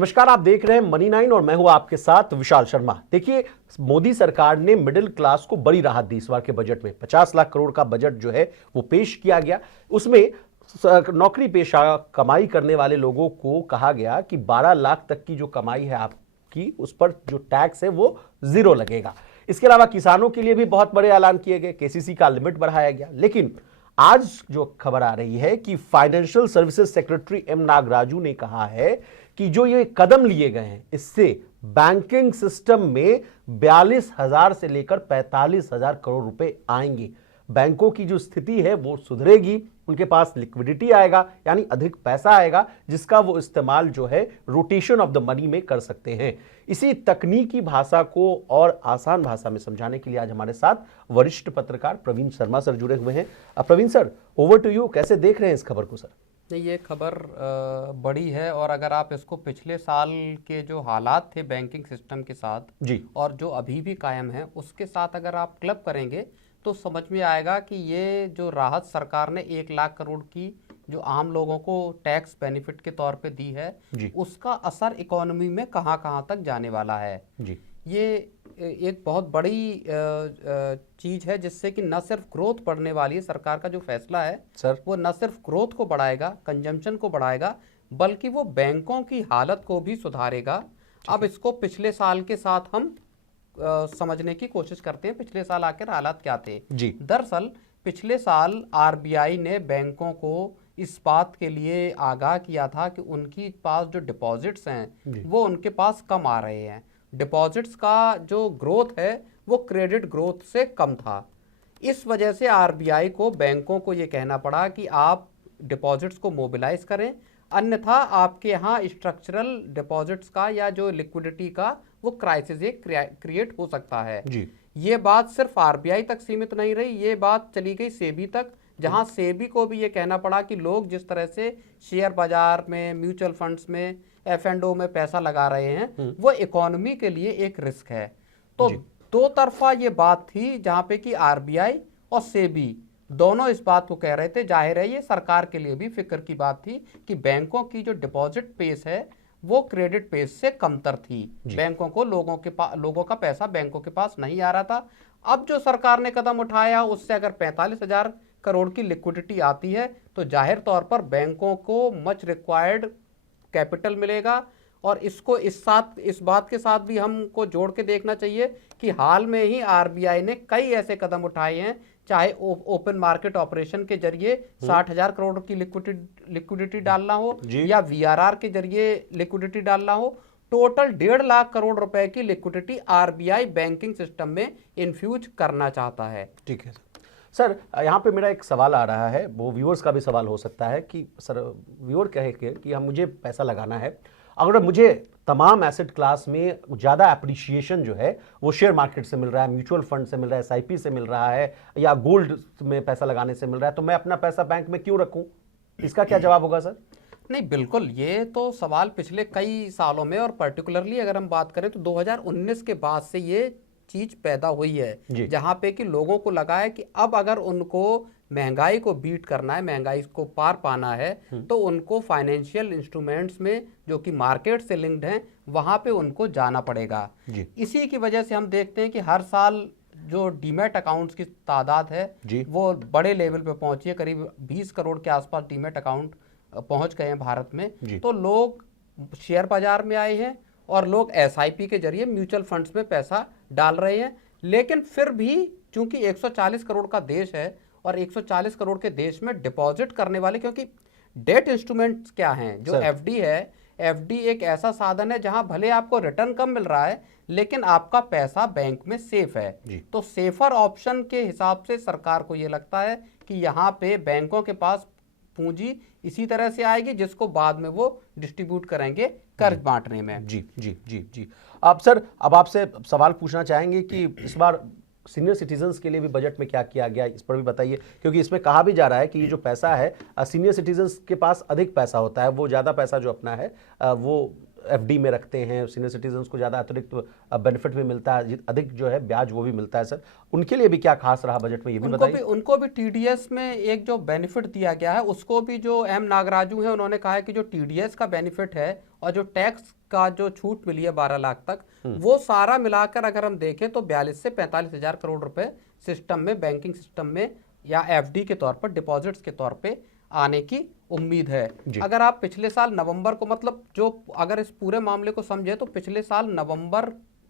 नमस्कार, आप देख रहे हैं मनी 9 और मैं हूं आपके साथ विशाल शर्मा। देखिए, मोदी सरकार ने मिडिल क्लास को बड़ी राहत दी। इस बार के बजट में 50 लाख करोड़ का बजट जो है वो पेश किया गया। उसमें नौकरी पेशा कमाई करने वाले लोगों को कहा गया कि 12 लाख तक की जो कमाई है आपकी, उस पर जो टैक्स है वो जीरो लगेगा। इसके अलावा किसानों के लिए भी बहुत बड़े ऐलान किए गए, केसीसी का लिमिट बढ़ाया गया। लेकिन आज जो खबर आ रही है कि financial services secretary M Nagaraju ने कहा है कि जो ये कदम लिए गए हैं, इससे बैंकिंग सिस्टम में 42,000 से लेकर 45,000 करोड़ रुपए आएंगे। बैंकों की जो स्थिति है वो सुधरेगी, उनके पास लिक्विडिटी आएगा, यानी अधिक पैसा आएगा जिसका वो इस्तेमाल जो है रोटेशन ऑफ द मनी में कर सकते हैं। इसी तकनीकी भाषा को और आसान भाषा में समझाने के लिए आज हमारे साथ वरिष्ठ पत्रकार प्रवीण शर्मा सर जुड़े हुए हैं। Praveen sir, over to you. कैसे देख रहे हैं इस खबर को सर? नहीं, ये खबर बड़ी है और अगर आप इसको पिछले साल के जो हालात थे बैंकिंग सिस्टम के साथ जी और जो अभी भी कायम है उसके साथ अगर आप क्लब करेंगे तो समझ में आएगा कि ये जो राहत सरकार ने 1 लाख करोड़ की जो आम लोगों को टैक्स बेनिफिट के तौर पे दी है जी उसका असर इकोनॉमी में कहाँ कहाँ तक जाने वाला है। जी ये एक बहुत बड़ी चीज है जिससे कि न सिर्फ ग्रोथ बढ़ने वाली है। सरकार का जो फैसला है सर, वो न सिर्फ ग्रोथ को बढ़ाएगा, कंजम्पशन को बढ़ाएगा, बल्कि वो बैंकों की हालत को भी सुधारेगा। अब इसको पिछले साल के साथ हम समझने की कोशिश करते हैं। पिछले साल आखिर हालात क्या थे जी दरअसल पिछले साल आरबीआई ने बैंकों को इस बात के लिए आगाह किया था कि उनकी पास जो डिपॉजिट्स हैं वो उनके पास कम आ रहे हैं। डिपॉजिट्स का जो ग्रोथ है वो क्रेडिट ग्रोथ से कम था। इस वजह से आरबीआई को बैंकों को ये कहना पड़ा कि आप डिपॉजिट्स को मोबिलाइज करें, अन्यथा आपके यहाँ स्ट्रक्चरल डिपॉजिट्स का या जो लिक्विडिटी का वो क्राइसिस एक क्रिएट हो सकता है। जी ये बात सिर्फ आरबीआई तक सीमित नहीं रही, ये बात चली गई सेबी तक, जहां सेबी को भी ये कहना पड़ा कि लोग जिस तरह से शेयर बाजार में, म्यूचुअल फंड्स में, F&O में पैसा लगा रहे हैं वो इकोनॉमी के लिए एक रिस्क है। तो दो तरफा ये बात थी जहां पे कि आरबीआई और सेबी दोनों इस बात को कह रहे थे। जाहिर है ये सरकार के लिए भी फिक्र की बात थी कि बैंकों की जो डिपॉजिट पेस है वो क्रेडिट पेस से कमतर थी। बैंकों को लोगों का पैसा बैंकों के पास नहीं आ रहा था। अब जो सरकार ने कदम उठाया उससे अगर 45,000 करोड़ की लिक्विडिटी आती है तो जाहिर तौर पर बैंकों को मच रिक्वायर्ड कैपिटल मिलेगा। और इसको इस बात के साथ भी हमको जोड़ के देखना चाहिए कि हाल में ही आरबीआई ने कई ऐसे कदम उठाए हैं, चाहे ओपन मार्केट ऑपरेशन के जरिए 60,000 करोड़ की लिक्विडिटी डालना हो या वीआरआर के जरिए लिक्विडिटी डालना हो। टोटल 1.5 लाख करोड़ रुपए की लिक्विडिटी आरबीआई बैंकिंग सिस्टम में इन्फ्यूज करना चाहता है। ठीक है सर, यहाँ पे मेरा एक सवाल आ रहा है, वो व्यूअर्स का भी सवाल हो सकता है कि सर, व्यूअर कहे कि हम मुझे पैसा लगाना है, अगर मुझे तमाम एसेट क्लास में ज़्यादा एप्रिशिएशन जो है वो शेयर मार्केट से मिल रहा है, म्यूचुअल फंड से मिल रहा है, एसआईपी से मिल रहा है या गोल्ड में पैसा लगाने से मिल रहा है, तो मैं अपना पैसा बैंक में क्यों रखूं? इसका क्या जवाब होगा सर? नहीं, बिल्कुल, ये तो सवाल पिछले कई सालों में और पर्टिकुलरली अगर हम बात करें तो 2019 के बाद से ये चीज पैदा हुई है, जहां पे कि लोगों को लगा है कि अब अगर उनको महंगाई को बीट करना है, महंगाई को पार पाना है, तो उनको फाइनेंशियल इंस्ट्रूमेंट्स में जो कि मार्केट से लिंक्ड हैं वहां पे उनको जाना पड़ेगा। इसी की वजह से हम देखते हैं कि हर साल जो डीमैट अकाउंट्स की तादाद है वो बड़े लेवल पे पहुंची है। करीब 20 करोड़ के आसपास डीमैट अकाउंट पहुंच गए हैं भारत में। तो लोग शेयर बाजार में आए हैं और लोग एसआईपी के जरिए म्यूचुअल फंड्स में पैसा डाल रहे हैं। लेकिन फिर भी चूंकि 140 करोड़ का देश है और 140 करोड़ के देश में डिपॉजिट करने वाले, क्योंकि डेट इंस्ट्रूमेंट्स क्या हैं, जो एफडी है, एफडी एक ऐसा साधन है जहां भले आपको रिटर्न कम मिल रहा है लेकिन आपका पैसा बैंक में सेफ है। तो सेफर ऑप्शन के हिसाब से सरकार को यह लगता है कि यहाँ पे बैंकों के पास पूंजी इसी तरह से आएगी जिसको बाद में वो डिस्ट्रीब्यूट करेंगे कर्ज बांटने में। जी जी जी जी। अब सर, अब आपसे सवाल पूछना चाहेंगे कि इस बार सीनियर सिटीजन्स के लिए भी बजट में क्या किया गया, इस पर भी बताइए, क्योंकि इसमें कहा भी जा रहा है कि ये जो पैसा है सीनियर सिटीजन्स के पास अधिक पैसा होता है, वो ज़्यादा पैसा जो अपना है वो एफडी में रखते हैं, सीनियर सिटीजन को ज़्यादा अतिरिक्त बेनिफिट भी मिलता है, अधिक जो है ब्याज वो भी मिलता है सर, उनके लिए भी क्या खास रहा बजट में, ये भी बताइए। उनको भी टीडीएस में एक जो बेनिफिट दिया गया है, उसको भी जो एम नागराजू है उन्होंने कहा है कि जो टीडीएस का बेनिफिट है और जो टैक्स का जो छूट मिली है 12 लाख तक, वो सारा मिलाकर अगर हम देखें तो 42 से 45 हजार करोड़ रुपए सिस्टम में, बैंकिंग सिस्टम में या एफडी के तौर पर, डिपॉजिट्स के तौर पे आने की उम्मीद है। अगर आप पिछले साल नवंबर को, मतलब जो अगर इस पूरे मामले को समझे तो पिछले साल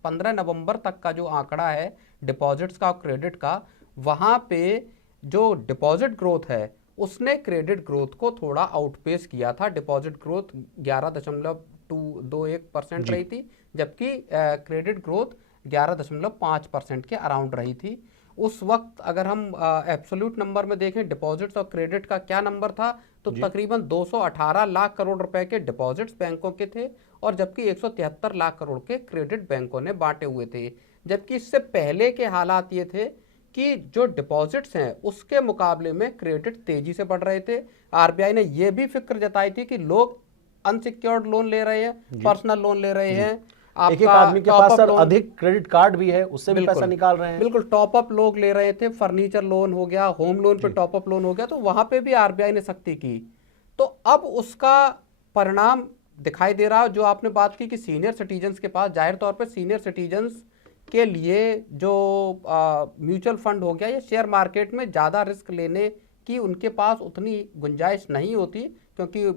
15 नवंबर तक का जो आंकड़ा है डिपॉजिट्स का और क्रेडिट का, वहां पे जो डिपॉजिट ग्रोथ है उसने क्रेडिट ग्रोथ को थोड़ा आउटपेस किया था। डिपॉजिट ग्रोथ 11.21% रही थी, जबकि क्रेडिट ग्रोथ 11.5% के अराउंड रही थी। उस वक्त अगर हम एब्सोल्यूट नंबर में देखें डिपॉजिट्स और क्रेडिट का क्या नंबर था, तो तकरीबन 218 लाख करोड़ रुपए के डिपॉजिट्स बैंकों के थे और जबकि 173 लाख करोड़ के क्रेडिट बैंकों ने बांटे हुए थे। जबकि इससे पहले के हालात ये थे कि जो डिपॉजिट्स हैं उसके मुकाबले में क्रेडिट तेजी से बढ़ रहे थे। आरबीआई ने यह भी फिक्र जताई थी कि लोग अनसिक्योर्ड लोन ले रहे हैं, पर्सनल लोन ले रहे हैं, एक आदमी के पास सर अधिक क्रेडिट कार्ड भी है, उससे भी पैसा निकाल रहे हैं। बिल्कुल, टॉपअप लोग ले रहे थे, फर्नीचर लोन हो गया, होम लोन पे टॉपअप लोन हो गया, तो वहां पे भी आरबीआई ने सख्ती की। तो अब उसका परिणाम दिखाई दे रहा है। जो आपने बात की कि सीनियर सिटीजन्स के पास, जाहिर तौर पे सीनियर सिटीजन्स के लिए जो म्यूचुअल फंड हो गया या शेयर मार्केट में ज़्यादा रिस्क लेने की उनके पास उतनी गुंजाइश नहीं होती, क्योंकि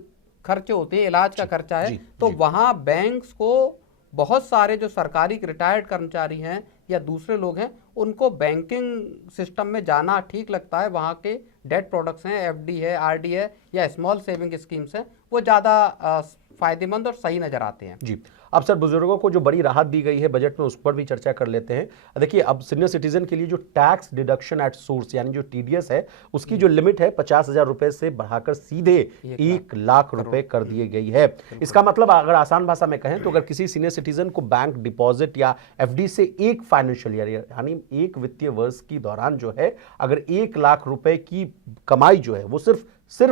खर्चे होते हैं, इलाज का खर्चा है। तो वहाँ बैंक्स को बहुत सारे जो सरकारी रिटायर्ड कर्मचारी हैं या दूसरे लोग हैं, उनको बैंकिंग सिस्टम में जाना ठीक लगता है। वहाँ के डेट प्रोडक्ट्स हैं, एफडी है, आरडी है या स्मॉल सेविंग स्कीम्स हैं, वो ज़्यादा फायदेमंद और सही नजर आते हैं। जी, अब सर बुजुर्गों को जो बड़ी राहत दी गई है बजट में, उस पर भी चर्चा कर लेते हैं। देखिए, अब सीनियर सिटीजन के लिए जो टैक्स डिडक्शन एट सोर्स यानी जो टीडीएस है, उसकी जो लिमिट है 50,000 रुपए से बढ़ाकर सीधे 1 लाख रुपए कर दी गई है। इसका मतलब अगर आसान भाषा में कहें तो अगर किसी सीनियर सिटीजन को बैंक डिपॉजिट या एफडी से एक फाइनेंशियल ईयर यानी एक वित्तीय वर्ष की दौरान जो है अगर 1 लाख रुपए की कमाई जो है वो सिर्फ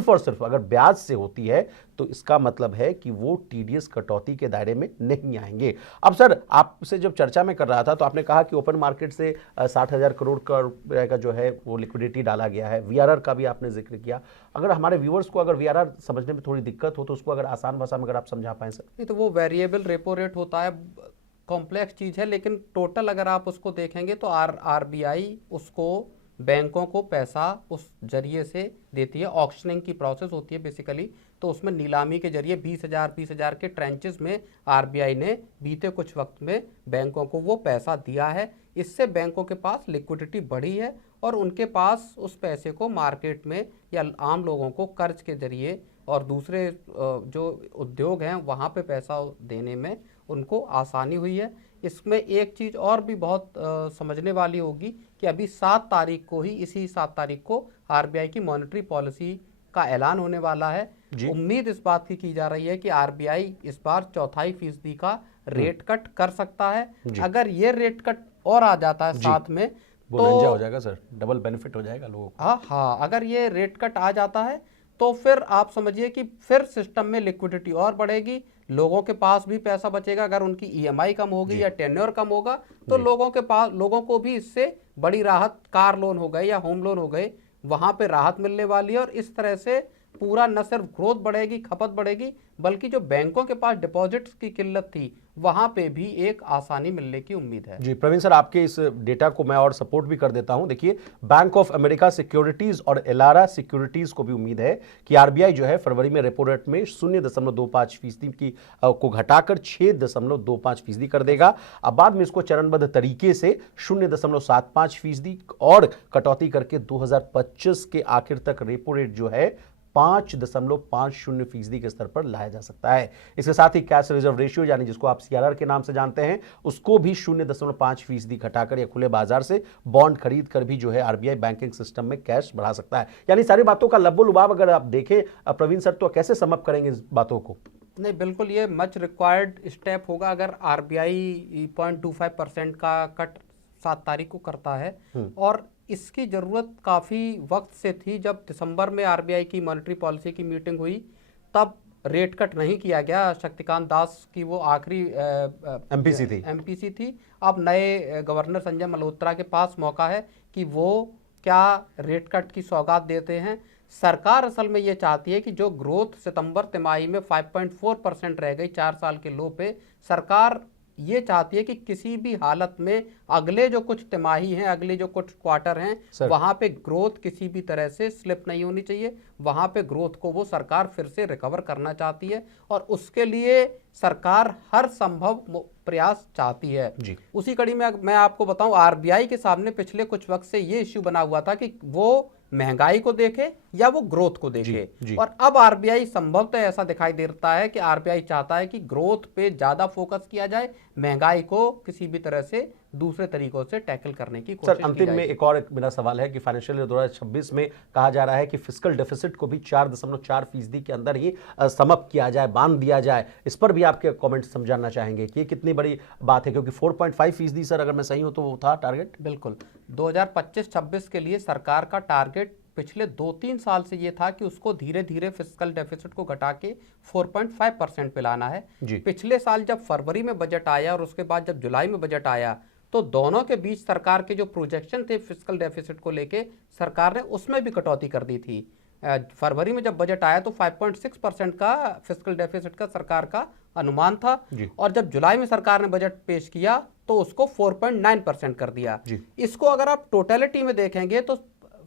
और सिर्फ अगर ब्याज से होती है, तो इसका मतलब है कि वो टीडीएस कटौती के दायरे में नहीं आएंगे। अब सर, आपसे जब चर्चा में कर रहा था तो आपने कहा कि ओपन मार्केट से 60,000 करोड़ का जो है वो लिक्विडिटी डाला गया है, वीआरआर का भी आपने जिक्र किया। अगर हमारे व्यूअर्स को अगर वीआरआर समझने में थोड़ी दिक्कत हो तो उसको अगर आसान भाषा में अगर आप समझा पाए सर। नहीं, तो वो वेरिएबल रेपो रेट होता है, कॉम्प्लेक्स चीज है, लेकिन टोटल अगर आप उसको देखेंगे तो आरबीआई उसको बैंकों को पैसा उस जरिए से देती है। ऑक्शनिंग की प्रोसेस होती है बेसिकली, तो उसमें नीलामी के जरिए 20,000 के ट्रेंचेस में आरबीआई ने बीते कुछ वक्त में बैंकों को वो पैसा दिया है। इससे बैंकों के पास लिक्विडिटी बढ़ी है और उनके पास उस पैसे को मार्केट में या आम लोगों को कर्ज के जरिए और दूसरे जो उद्योग हैं वहाँ पे पैसा देने में उनको आसानी हुई है। इसमें एक चीज़ और भी बहुत समझने वाली होगी कि अभी 7 तारीख को ही, इसी 7 तारीख को आरबीआई की मॉनेटरी पॉलिसी का ऐलान होने वाला है। उम्मीद इस बात की जा रही है कि आरबीआई इस बार 4.25% का रेट कट कर सकता है। अगर ये रेट कट और आ जाता है साथ में तो हो जाएगा सर, डबल बेनिफिट हो जाएगा लोगों को। हाँ, अगर ये रेट कट आ जाता है तो फिर आप समझिए कि फिर सिस्टम में लिक्विडिटी और बढ़ेगी, लोगों के पास भी पैसा बचेगा। अगर उनकी ईएमआई कम होगी या टेन्योर कम होगा तो लोगों को भी इससे बड़ी राहत, कार लोन हो गए या होम लोन हो गए, वहां पे राहत मिलने वाली है। और इस तरह से पूरा न सिर्फ ग्रोथ बढ़ेगी, खपत बढ़ेगी, बल्कि जो बैंकों के पास डिपॉजिट्स की किल्लत थी वहां पे भी एक आसानी मिलने की उम्मीद है। जी प्रवीण सर, आपके इस डेटा को मैं और सपोर्ट भी कर देता हूं। देखिए, बैंक ऑफ अमेरिका सिक्योरिटीज और एलारा सिक्योरिटीज को भी उम्मीद है कि आरबीआई जो है फरवरी में रेपो रेट में 0.25% की को घटाकर 6.25% कर देगा। अब बाद में इसको चरणबद्ध तरीके से 0.75% और कटौती करके 2025 के आखिर तक रेपो रेट जो है 5.50% के स्तर पर लाया जा सकता है। इसके साथ ही कैश रिजर्व रेशियो यानी जिसको आप सीआरआर के नाम से जानते हैं, उसको भी 0.5% घटाकर या खुले बाजार से बॉन्ड खरीद कर भी जो है आरबीआई बैंकिंग सिस्टम में कैश बढ़ा सकता है। यानी सारी बातों का लब्बो लुबाब अगर आप देखें प्रवीण सर, तो कैसे समअप करेंगे इस बातों को? नहीं, बिल्कुल ये मच रिक्वायर्ड स्टेप होगा। अगर आरबीआई 0.25% का कट 7 तारीख को करता है, और इसकी ज़रूरत काफ़ी वक्त से थी। जब दिसंबर में आरबीआई की मॉनेटरी पॉलिसी की मीटिंग हुई तब रेट कट नहीं किया गया। शक्तिकांत दास की वो आखिरी एमपीसी थी। अब नए गवर्नर संजय मल्होत्रा के पास मौका है कि वो क्या रेट कट की सौगात देते हैं। सरकार असल में ये चाहती है कि जो ग्रोथ सितंबर तिमाही में 5.4% रह गई 4 साल के लो पे, सरकार ये चाहती है कि किसी भी हालत में अगले जो कुछ तिमाही हैं, अगले जो कुछ क्वार्टर हैं, वहां पे ग्रोथ किसी भी तरह से स्लिप नहीं होनी चाहिए। वहां पे ग्रोथ को वो सरकार फिर से रिकवर करना चाहती है और उसके लिए सरकार हर संभव प्रयास चाहती है जी। उसी कड़ी में मैं आपको बताऊं, आरबीआई के सामने पिछले कुछ वक्त से ये इश्यू बना हुआ था कि वो महंगाई को देखे या वो ग्रोथ को देखे जी। और अब आरबीआई संभवतः ऐसा दिखाई देता है कि आरबीआई चाहता है कि ग्रोथ पे ज्यादा फोकस किया जाए, महंगाई को किसी भी तरह से दूसरे तरीकों से टैकल करने की कोशिश की जाए। अंतिम में एक और मेरा सवाल है कि फाइनेंशियल ईयर 2026 में कहा जा रहा है कि फिस्कल डेफिसिट को भी 4.4% के अंदर ही समाप्त किया जाए, बांध दिया जाए। इस पर भी आपके कमेंट समझाना चाहेंगे कि ये कितनी बड़ी बात है, क्योंकि 4.5% सर अगर मैं सही हूं तो वो था टारगेट। बिल्कुल, 2025-26 के लिए सरकार का टारगेट पिछले 2-3 साल से ये था कि उसको धीरे धीरे फिस्कल डेफिसिट को घटा के 4.5% पे लाना है। पिछले साल जब फरवरी में बजट आया और उसके बाद जब जुलाई में बजट आया, तो दोनों के बीच सरकार के जो प्रोजेक्शन थे फिस्कल डेफिसिट को लेके, सरकार ने उसमें भी कटौती कर दी थी। फरवरी में जब बजट आया तो 5.6% का फिस्कल डेफिसिट का सरकार का अनुमान था और जब जुलाई में सरकार ने बजट पेश किया तो उसको 4.9% कर दिया। इसको अगर आप टोटलिटी में देखेंगे तो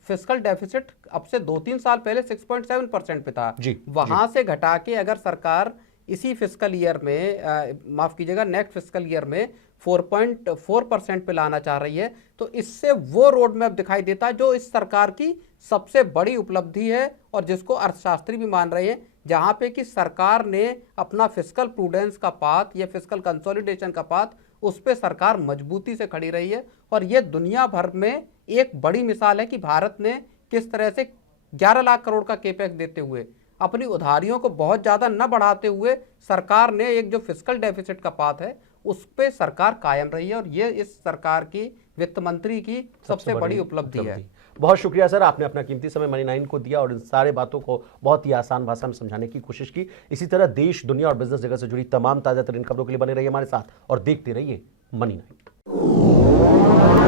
फिस्कल डेफिसिट अब से 2-3 साल पहले 6.7% पे था। वहां से घटा के अगर सरकार इसी फिस्कल ईयर में माफ कीजिएगा नेक्स्ट फिस्कल ईयर में 4.4% पे लाना चाह रही है, तो इससे वो रोड मैप दिखाई देता है जो इस सरकार की सबसे बड़ी उपलब्धि है और जिसको अर्थशास्त्री भी मान रहे हैं, जहां पे कि सरकार ने अपना फिस्कल प्रूडेंस का पाथ या फिस्कल कंसोलिडेशन का पाथ, उस पे सरकार मजबूती से खड़ी रही है। और ये दुनिया भर में एक बड़ी मिसाल है कि भारत ने किस तरह से 11 लाख करोड़ का केपेक्स देते हुए, अपनी उधारियों को बहुत ज्यादा न बढ़ाते हुए, सरकार ने एक जो फिस्कल डेफिसिट का पाथ है उस पे सरकार कायम रही है और ये इस सरकार की वित्त मंत्री की सबसे बड़ी उपलब्धि है। बहुत शुक्रिया सर, आपने अपना कीमती समय मनी 9 को दिया और इन सारे बातों को बहुत ही आसान भाषा में समझाने की कोशिश की। इसी तरह देश, दुनिया और बिजनेस जगत से जुड़ी तमाम ताजा तरीन खबरों के लिए बने रहिए हमारे साथ और देखते रहिए मनी 9।